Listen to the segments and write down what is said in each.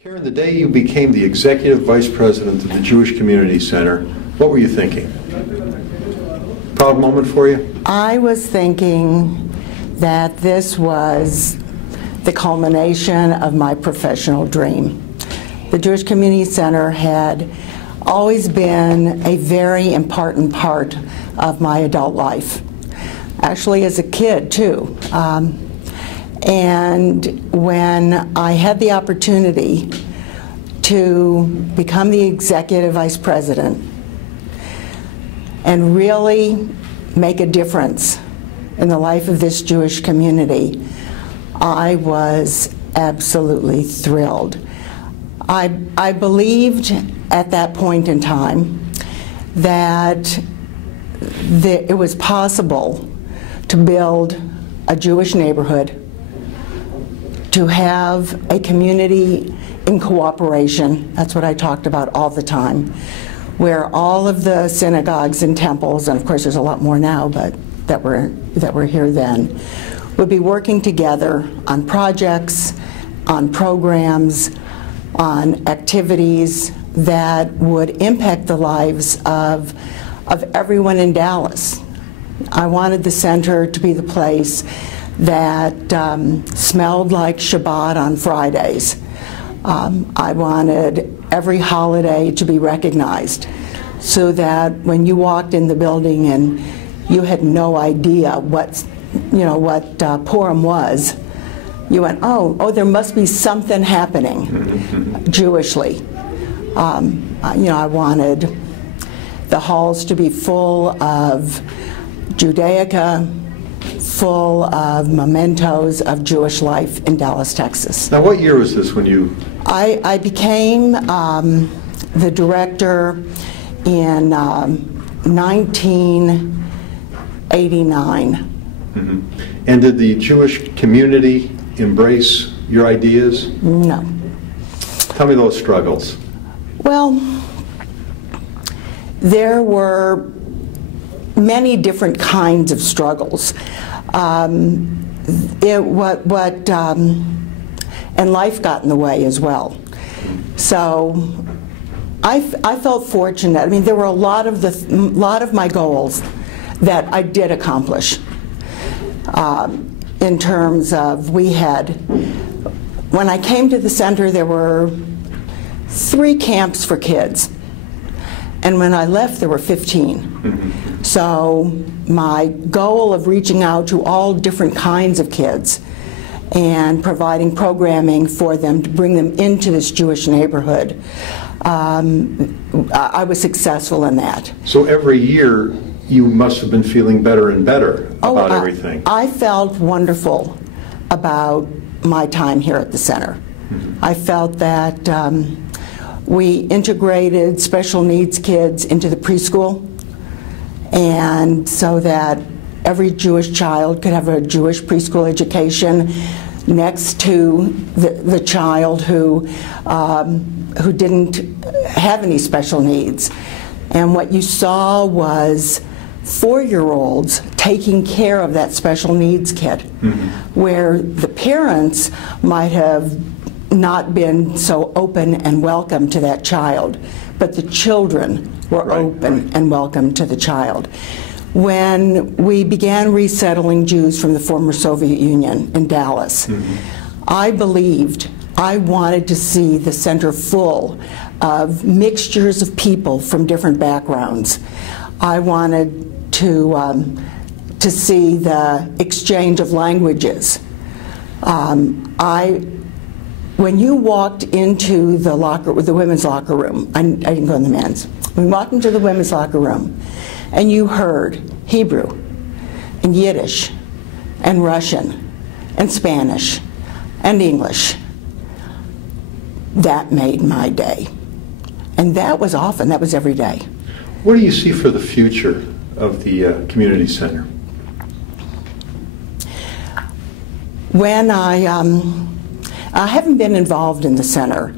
Karen, the day you became the Executive Vice President of the Jewish Community Center, what were you thinking? Proud moment for you? I was thinking that this was the culmination of my professional dream. The Jewish Community Center had always been a very important part of my adult life. Actually, as a kid, too. And when I had the opportunity to become the Executive Vice President and really make a difference in the life of this Jewish community, I was absolutely thrilled. I believed at that point in time that it was possible to build a Jewish neighborhood, to have a community in cooperation. That's what I talked about all the time, where all of the synagogues and temples, and of course there's a lot more now, but that were here then, would be working together on projects, on programs, on activities that would impact the lives of everyone in Dallas. I wanted the center to be the place that smelled like Shabbat on Fridays. I wanted every holiday to be recognized so that when you walked in the building and you had no idea what Purim was, you went, oh, there must be something happening Jewishly. I wanted the halls to be full of Judaica, full of mementos of Jewish life in Dallas, Texas. Now, what year was this when you... I became the director in 1989. Mm-hmm. And did the Jewish community embrace your ideas? No. Tell me those struggles. Well, there were many different kinds of struggles. And life got in the way as well. So I felt fortunate. I mean, there were a lot of my goals that I did accomplish. In terms of, when I came to the center, there were 3 camps for kids. And when I left, there were 15. Mm-hmm. So my goal of reaching out to all different kinds of kids and providing programming for them to bring them into this Jewish neighborhood, I was successful in that. So every year, you must have been feeling better and better about everything. I felt wonderful about my time here at the center. Mm-hmm. I felt that we integrated special needs kids into the preschool, and so that every Jewish child could have a Jewish preschool education next to the child who didn't have any special needs. And what you saw was 4-year-olds taking care of that special needs kid, mm-hmm. where the parents might have not been so open and welcome to that child, but the children were open and welcome to the child. When we began resettling Jews from the former Soviet Union in Dallas, mm-hmm. I wanted to see the center full of mixtures of people from different backgrounds. I wanted to see the exchange of languages. When you walked into the women's locker room, I didn't go in the men's. We walked into the women's locker room, and you heard Hebrew, and Yiddish, and Russian, and Spanish, and English. That made my day. And that was often, that was every day. What do you see for the future of the community center? When I haven't been involved in the center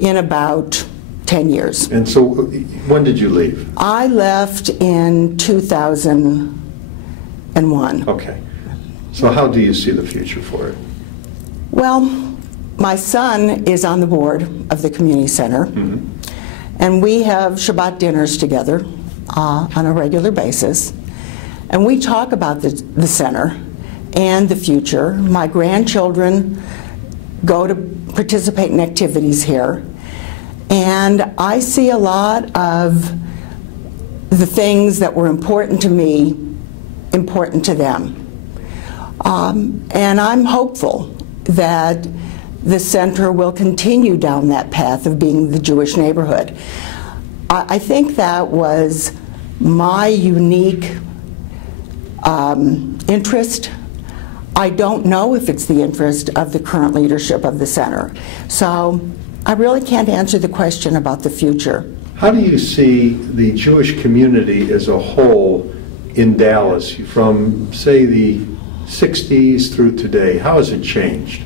in about 10 years. And so when did you leave? I left in 2001. Okay. So how do you see the future for it? Well, my son is on the board of the community center, and we have Shabbat dinners together on a regular basis, and we talk about the center and the future. My grandchildren go to participate in activities here, and I see a lot of the things that were important to me important to them. And I'm hopeful that the center will continue down that path of being the Jewish neighborhood. I think that was my unique interest. I don't know if it's the interest of the current leadership of the center. So I really can't answer the question about the future. How do you see the Jewish community as a whole in Dallas from, say, the 60s through today? How has it changed?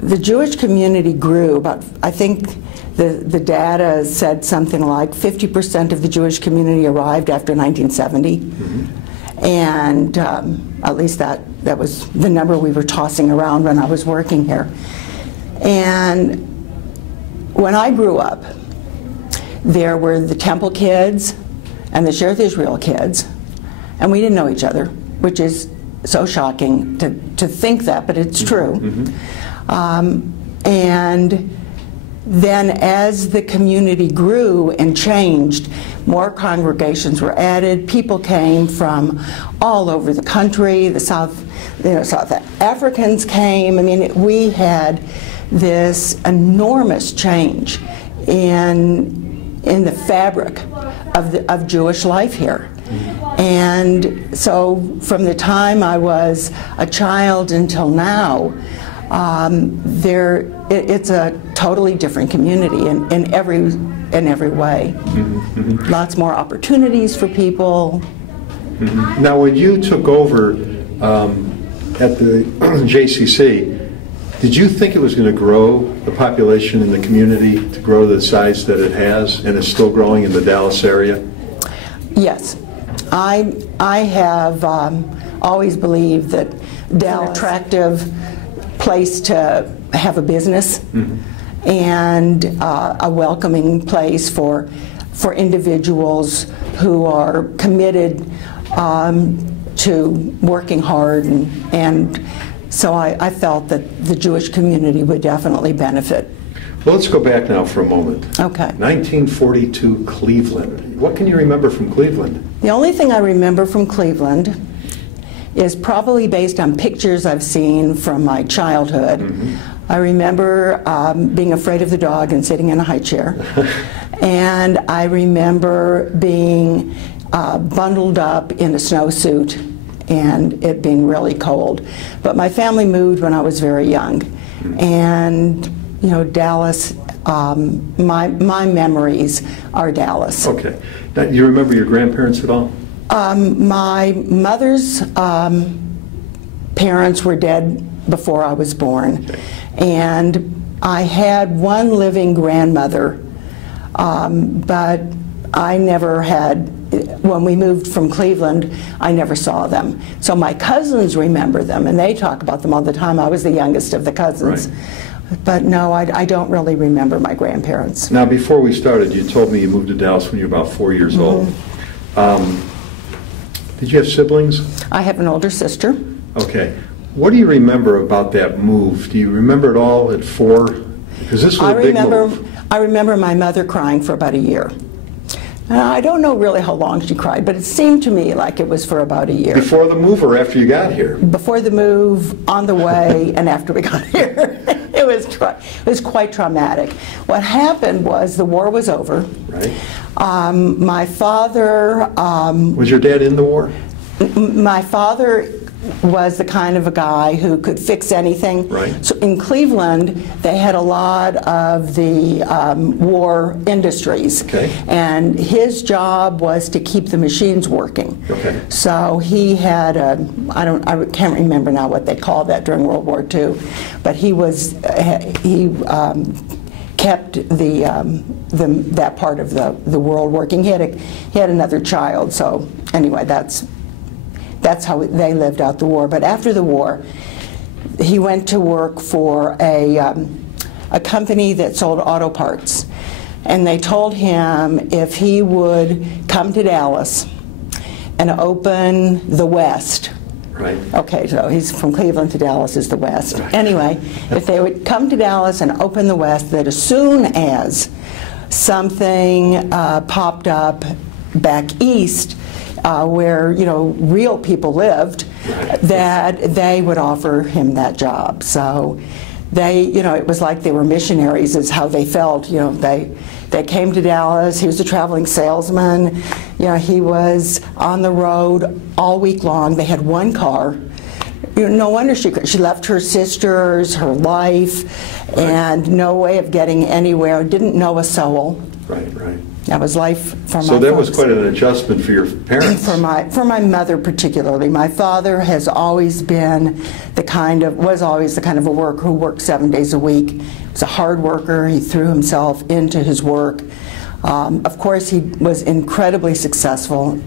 The Jewish community grew about, I think the data said something like 50% of the Jewish community arrived after 1970. And at least that was the number we were tossing around when I was working here. And when I grew up, there were the Temple kids and the Shearith Israel kids, and we didn't know each other, which is so shocking to think that, but it's true. And then as the community grew and changed, more congregations were added. People came from all over the country. The South Africans came. I mean, we had this enormous change in the fabric of Jewish life here. And so from the time I was a child until now, it's a totally different community in every way. Lots more opportunities for people. Now, when you took over at the JCC, did you think it was going to grow the population in the community to grow the size that it has and is still growing in the Dallas area? Yes. I have always believed that Dallas is an attractive place to have a business and a welcoming place for individuals who are committed to working hard, and so I felt that the Jewish community would definitely benefit. Well, let's go back now for a moment. Okay. 1942 Cleveland. What can you remember from Cleveland? The only thing I remember from Cleveland is probably based on pictures I've seen from my childhood. I remember being afraid of the dog and sitting in a high chair. And I remember being bundled up in a snowsuit and it being really cold. But my family moved when I was very young. And, you know, Dallas, my memories are Dallas. Okay. Now, you remember your grandparents at all? My mother's parents were dead before I was born. Okay. And I had one living grandmother, but I never had, when we moved from Cleveland, I never saw them. So my cousins remember them, and they talk about them all the time. I was the youngest of the cousins. Right. But no, I don't really remember my grandparents. Now, before we started, you told me you moved to Dallas when you were about 4 years old. Did you have siblings? I have an older sister. Okay. What do you remember about that move? Do you remember it all at 4? Because this was a big move. I remember my mother crying for about a year. I don't know really how long she cried, but it seemed to me like it was for about a year. Before the move or after you got here? Before the move, on the way, and after we got here. It was quite traumatic. What happened was the war was over. Right. My father... was your dad in the war? My father was the kind of a guy who could fix anything. Right. So in Cleveland, they had a lot of the war industries. Okay. And his job was to keep the machines working. Okay. So he had I can't remember now what they called that during World War II, but he kept that part of the world working. He had another child, so anyway, that's how they lived out the war. But after the war, he went to work for a a company that sold auto parts. And they told him if he would come to Dallas and open the West. Right. Okay, so he's from Cleveland to Dallas is the West. Right. Anyway, if they would come to Dallas and open the West, that as soon as something popped up back east, where real people lived, right, that they would offer him that job. So they, it was like they were missionaries, is how they felt. They came to Dallas. He was a traveling salesman. He was on the road all week long. They had one car. No wonder she left her sisters, her life, right, and no way of getting anywhere. Didn't know a soul. Right, right. That was life for my So that folks. was quite an adjustment for your parents. For my mother particularly. My father has always been was always the kind of a worker who worked 7 days a week. He was a hard worker. He threw himself into his work. Of course, he was incredibly successful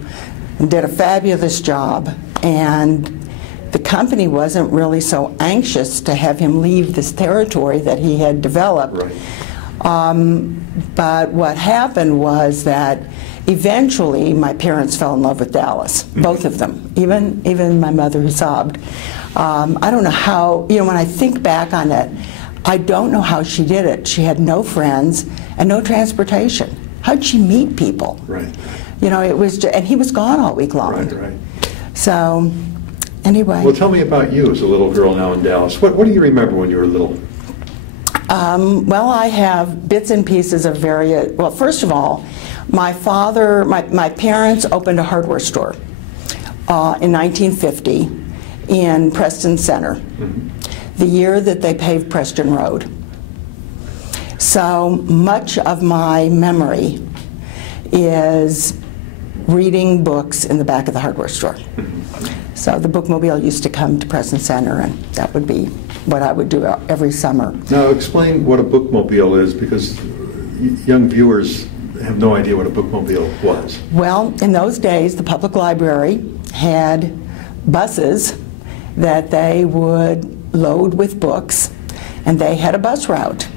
and did a fabulous job. And the company wasn't really so anxious to have him leave this territory that he had developed. Right. But what happened was that eventually my parents fell in love with Dallas, both of them, even my mother who sobbed. I don't know how, when I think back on it, I don't know how she did it. She had no friends and no transportation. How'd she meet people? Right. It was, and he was gone all week long. Right, right. So, anyway. Well, tell me about you as a little girl now in Dallas. What do you remember when you were little? Well, I have bits and pieces of various. Well, first of all, my parents opened a hardware store in 1950 in Preston Center, the year that they paved Preston Road. So much of my memory is reading books in the back of the hardware store. So the bookmobile used to come to Preston Center, and that would be what I would do every summer. Now explain what a bookmobile is, because young viewers have no idea what a bookmobile was. Well, in those days, the public library had buses that they would load with books, and they had a bus route.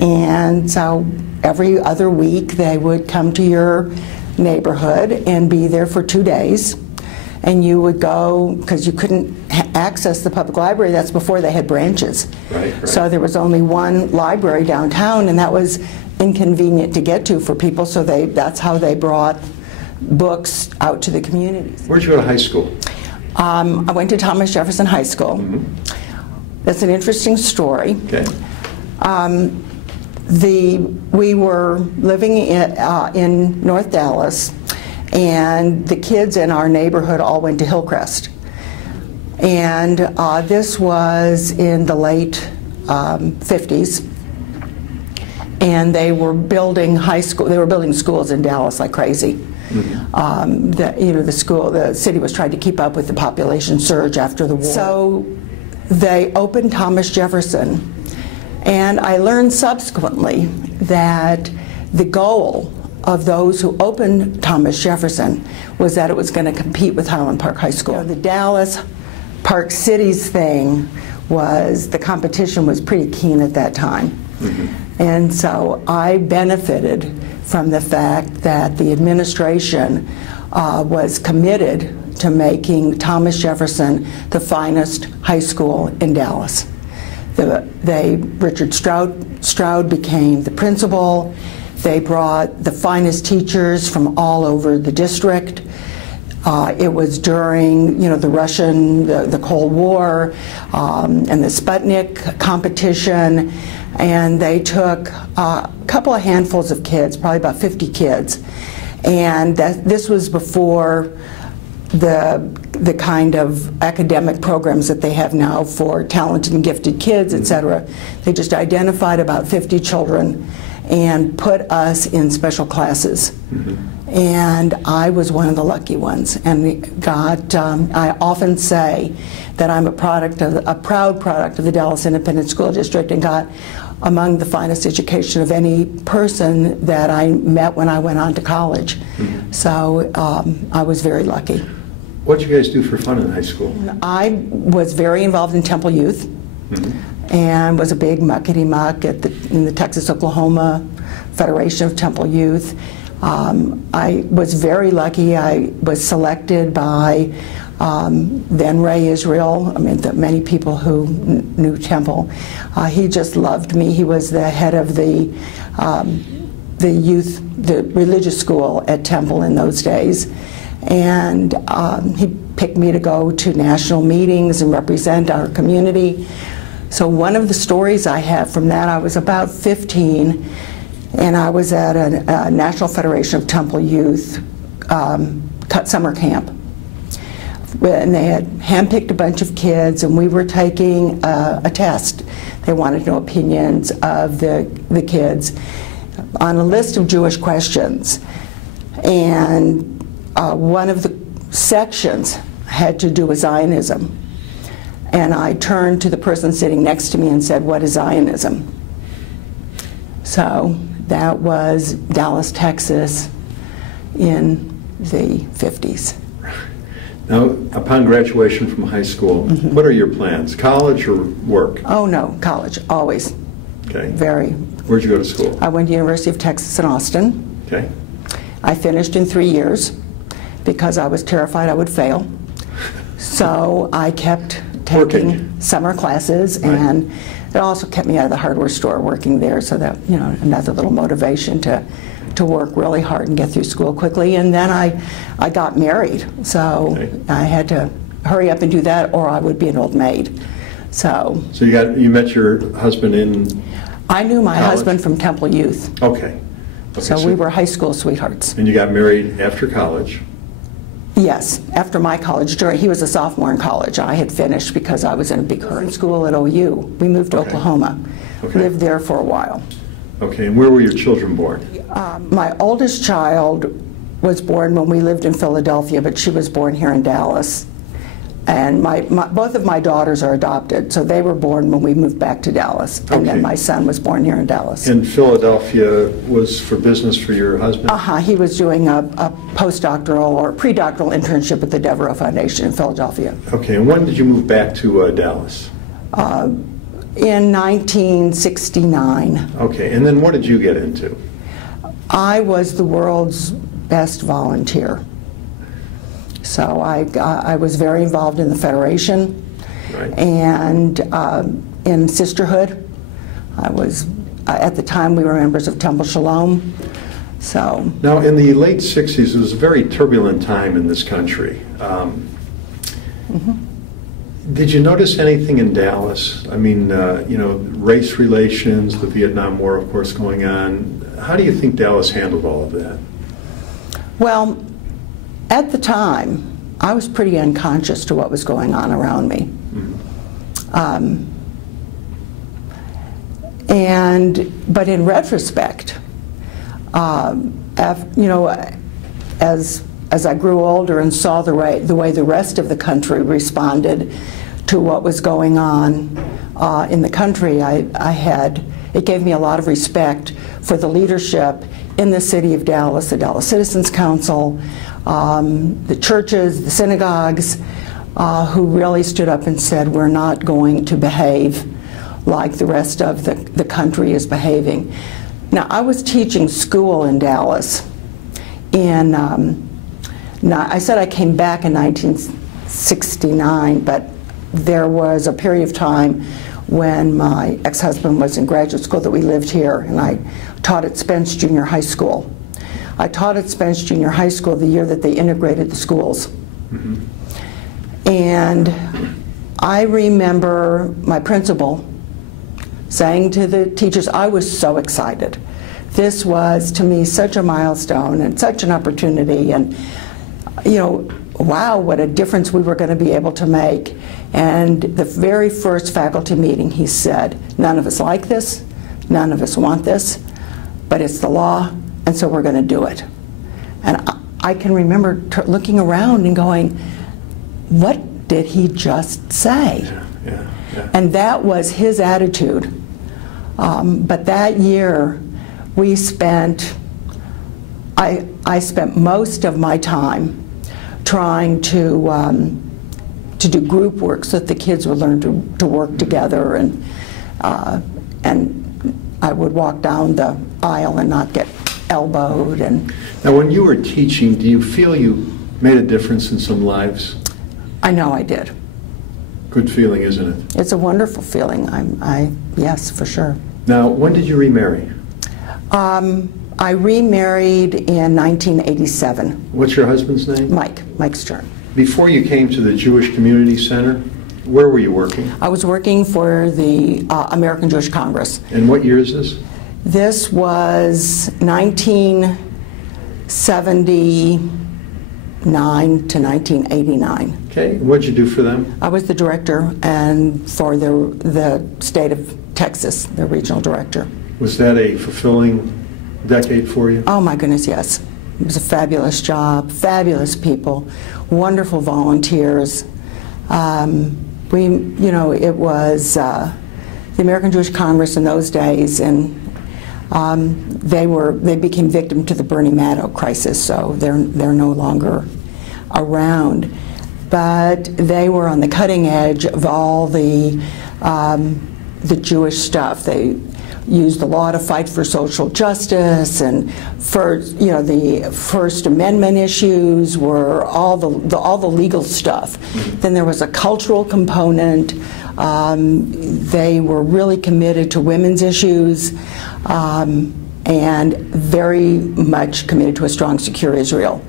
And so every other week they would come to your neighborhood and be there for 2 days. And you would go, because you couldn't access the public library, that's before they had branches. Right, right. So there was only one library downtown, and that was inconvenient to get to for people, so that's how they brought books out to the communities. Where'd you go to high school? I went to Thomas Jefferson High School. That's an interesting story. Okay. We were living in North Dallas, and the kids in our neighborhood all went to Hillcrest. And this was in the late 50s. And they were building schools in Dallas like crazy. The city was trying to keep up with the population surge after the war. So they opened Thomas Jefferson. And I learned subsequently that the goal of those who opened Thomas Jefferson was that it was going to compete with Highland Park High School. The Dallas Park Cities thing the competition was pretty keen at that time. And so I benefited from the fact that the administration was committed to making Thomas Jefferson the finest high school in Dallas. Richard Stroud became the principal. They brought the finest teachers from all over the district. It was during, the Cold War and the Sputnik competition, and they took a couple of handfuls of kids, probably about 50 kids, and this was before the kind of academic programs that they have now for talented and gifted kids, etc. They just identified about 50 children and put us in special classes. And I was one of the lucky ones, and I often say that I'm a proud product of the Dallas Independent School District, and got among the finest education of any person that I met when I went on to college. So I was very lucky. What did you guys do for fun in high school? I was very involved in Temple Youth. and was a big muckety-muck in the Texas-Oklahoma Federation of Temple Youth. I was very lucky. I was selected by then Ray Israel, many people who knew Temple. He just loved me. He was the head of the religious school at Temple in those days. And he picked me to go to national meetings and represent our community. So one of the stories I have from that, I was about 15, and I was at a National Federation of Temple Youth summer camp. And they had handpicked a bunch of kids, and we were taking a test. They wanted to know opinions of the kids on a list of Jewish questions. And one of the sections had to do with Zionism. And I turned to the person sitting next to me and said, "What is Zionism?" So that was Dallas, Texas in the 50s. Now, upon graduation from high school, what are your plans? College or work? Oh no, college, always. Okay. Very. Where'd you go to school? I went to University of Texas in Austin. Okay. I finished in 3 years because I was terrified I would fail. So I kept taking summer classes, and it also kept me out of the hardware store working there, so that, another little motivation to work really hard and get through school quickly. And then I got married, so I had to hurry up and do that, or I would be an old maid. So you met your husband in I knew my college? husband from Temple Youth. Okay. So we were high school sweethearts. And you got married after college? Yes, after my college. He was a sophomore in college. I had finished because I was in a big hurry. School at OU. We moved to Oklahoma. Lived there for a while. Okay, and where were your children born? My oldest child was born when we lived in Philadelphia, but she was born here in Dallas. And both of my daughters are adopted, so they were born when we moved back to Dallas. And then my son was born here in Dallas. And Philadelphia was for business for your husband? He was doing a postdoctoral or pre-doctoral internship at the Arthritis Foundation in Philadelphia. Okay, and when did you move back to Dallas? In 1969. Okay, and then what did you get into? I was the world's best volunteer. So I was very involved in the Federation and in sisterhood. I was, at the time, we were members of Temple Shalom. So now, in the late 60s, it was a very turbulent time in this country. Did you notice anything in Dallas? I mean, race relations, the Vietnam War, of course, going on. How do you think Dallas handled all of that? Well, at the time, I was pretty unconscious to what was going on around me. But in retrospect, as I grew older and saw the way the rest of the country responded to what was going on in the country, it gave me a lot of respect for the leadership in the city of Dallas, the Dallas Citizens Council, the churches, the synagogues, who really stood up and said, we're not going to behave like the rest of the country is behaving. Now, I was teaching school in Dallas I said I came back in 1969, but there was a period of time when my ex-husband was in graduate school that we lived here, and I taught at Spence Junior High School. I taught at Spence Junior High School the year that they integrated the schools. And I remember my principal saying to the teachers, I was so excited. This was, to me, such a milestone and such an opportunity, and wow, what a difference we were going to be able to make. And the very first faculty meeting, he said, none of us like this, none of us want this, but it's the law, and so we're going to do it. And I can remember looking around and going, what did he just say? Yeah. And that was his attitude. But that year, I spent most of my time trying to do group work so that the kids would learn to work together and and I would walk down the aisle and not get elbowed. And now, when you were teaching, do you feel you made a difference in some lives? I know I did. Good feeling, isn't it? It's a wonderful feeling. Yes, for sure. Now, when did you remarry? I remarried in 1987. What's your husband's name? Mike Stern. Before you came to the Jewish Community Center, where were you working? I was working for the American Jewish Congress. And what year is this? This was 1979 to 1989. Okay, what did you do for them? I was the director and for the state of Texas, the regional director. Was that a fulfilling decade for you? Oh my goodness, yes. It was a fabulous job, fabulous people, wonderful volunteers. It was the American Jewish Congress in those days, and they became victim to the Bernie Madoff crisis, so they're no longer around. But they were on the cutting edge of all the Jewish stuff. They used the law to fight for social justice, and the First Amendment issues were all the legal stuff. Then there was a cultural component. They were really committed to women's issues, and very much committed to a strong, secure Israel.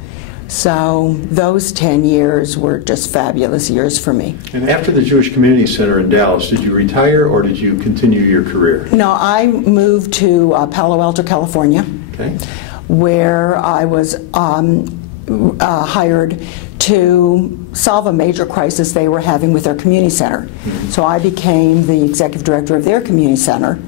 So those 10 years were just fabulous years for me. And after the Jewish Community Center in Dallas, did you retire or did you continue your career? No, I moved to Palo Alto, California, okay, where I was hired to solve a major crisis they were having with their community center. So I became the executive director of their community center,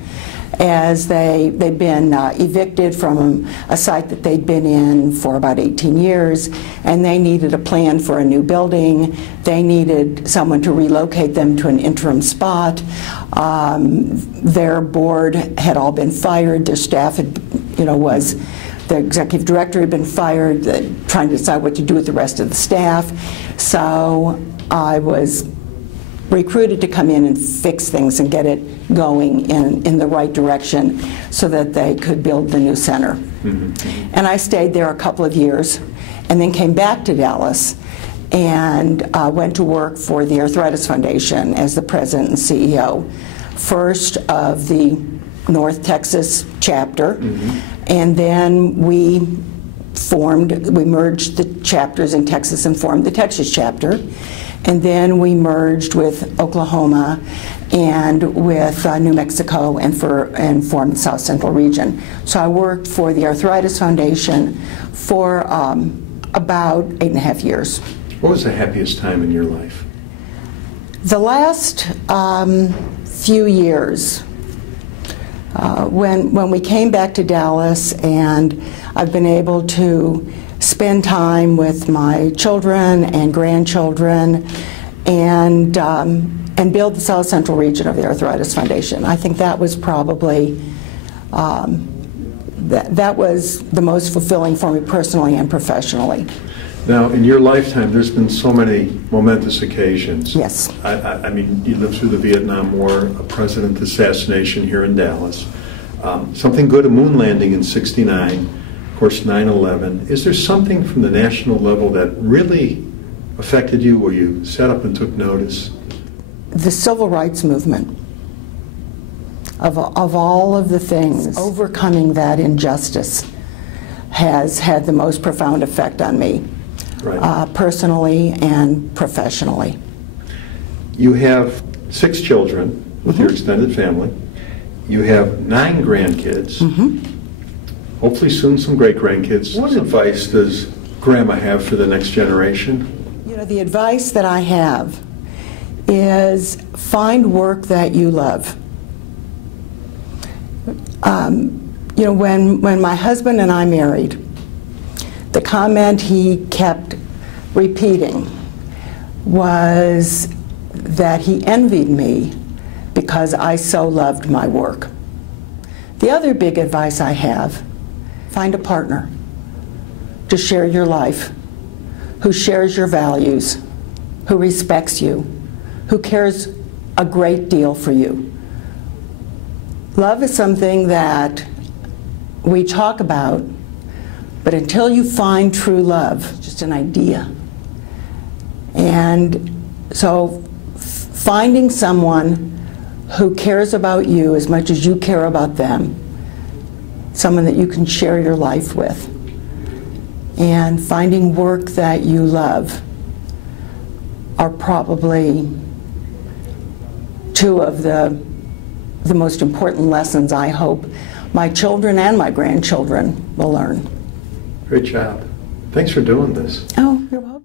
as they'd been evicted from a site that they'd been in for about 18 years, and they needed a plan for a new building. They needed someone to relocate them to an interim spot. Their board had all been fired. Their staff had, the executive director had been fired, trying to decide what to do with the rest of the staff. So I was recruited to come in and fix things and get it going in the right direction so that they could build the new center. And I stayed there a couple of years and then came back to Dallas and went to work for the Arthritis Foundation as the president and CEO, first of the North Texas chapter, and then we merged the chapters in Texas and formed the Texas chapter. And then we merged with Oklahoma and with New Mexico and formed the South Central region. So I worked for the Arthritis Foundation for about 8.5 years. What was the happiest time in your life? The last few years, when we came back to Dallas, and I've been able to spend time with my children and grandchildren and build the South Central region of the Arthritis Foundation. I think that was probably, that was the most fulfilling for me personally and professionally. Now, in your lifetime, there's been so many momentous occasions. Yes. I mean, you lived through the Vietnam War, a president assassination here in Dallas, something good, a moon landing in '69, of course, 9/11. Is there something from the national level that really affected you, where you sat up and took notice? The civil rights movement. Of all of the things, overcoming that injustice has had the most profound effect on me, right, personally and professionally. You have 6 children with your extended family. You have 9 grandkids. Hopefully soon some great-grandkids. What advice does Grandma have for the next generation? You know, the advice that I have is find work that you love. You know, when my husband and I married, the comment he kept repeating was that he envied me because I so loved my work. The other big advice I have, find a partner to share your life, who shares your values, who respects you, who cares a great deal for you. Love is something that we talk about, but until you find true love, it's just an idea. And so finding someone who cares about you as much as you care about them, someone that you can share your life with, and finding work that you love are probably two of the most important lessons I hope my children and my grandchildren will learn. Great job. Thanks for doing this. Oh, you're welcome.